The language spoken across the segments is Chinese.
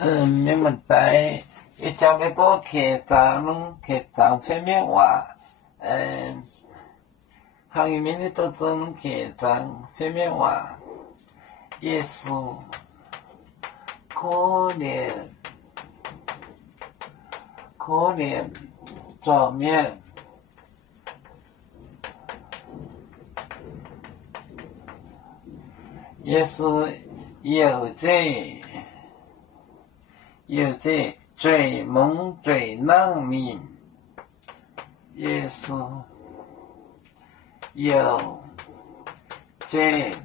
你们在一家微博客栈方面话，行业面的都种客栈方面话，耶稣可怜转面，耶稣有这最蒙最难民，耶稣有这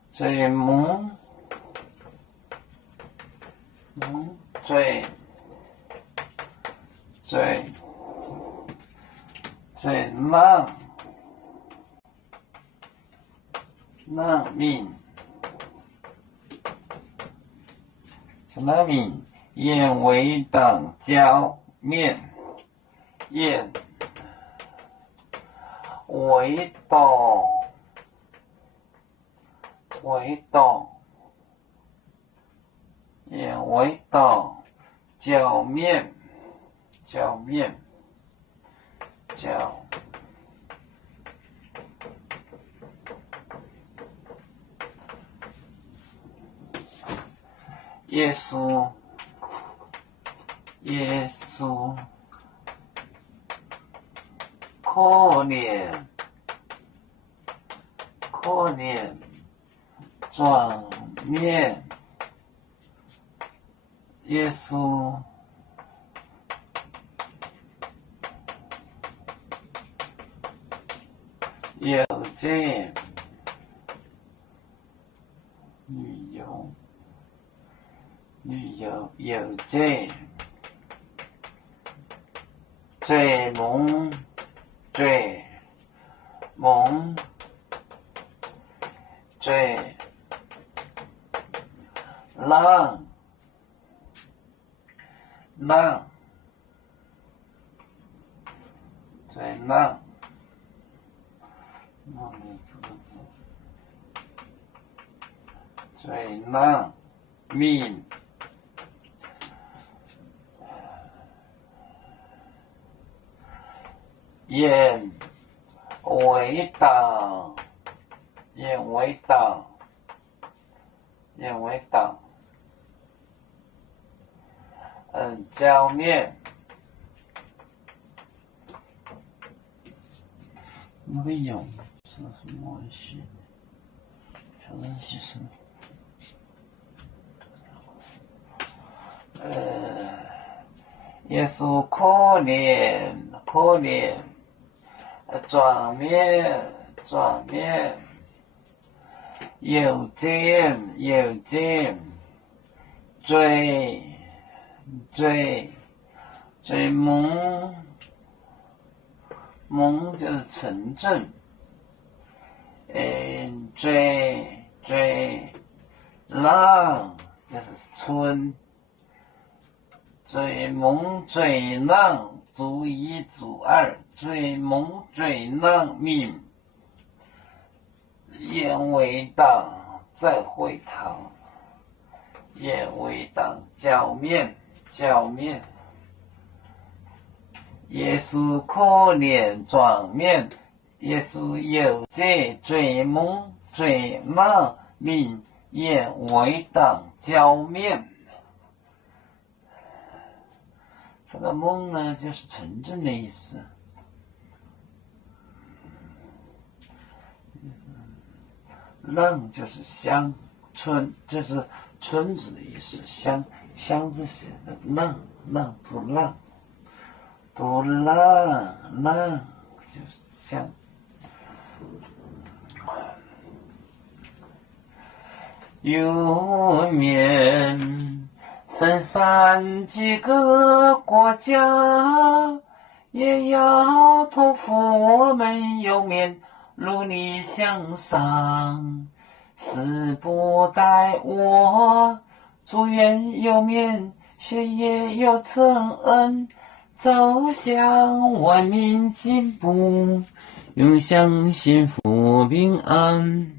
最蒙最难民，眼为等焦面，眼为等眼为等焦面。耶稣可怜转面，耶稣有这女友有这最蒙最浪最浪最难民，眼为等焦面。那个有是什么东西？这东西是耶稣可怜转面，有这最蒙就是城镇，最浪就是村，最蒙最浪主一主二，最蒙最浪民，眼为党在会堂，眼为党焦面。耶稣可怜转面，耶稣有这最蒙最难民，眼为党焦面。这个蒙呢，就是城镇的意思。浪就是乡村，就是村子的意思。乡字写的浪就是乡。有面分散几个国家，也要托付我们有面努力向上，死不待我，祝愿有面学业有成恩，走向文明进步，永享幸福。平安。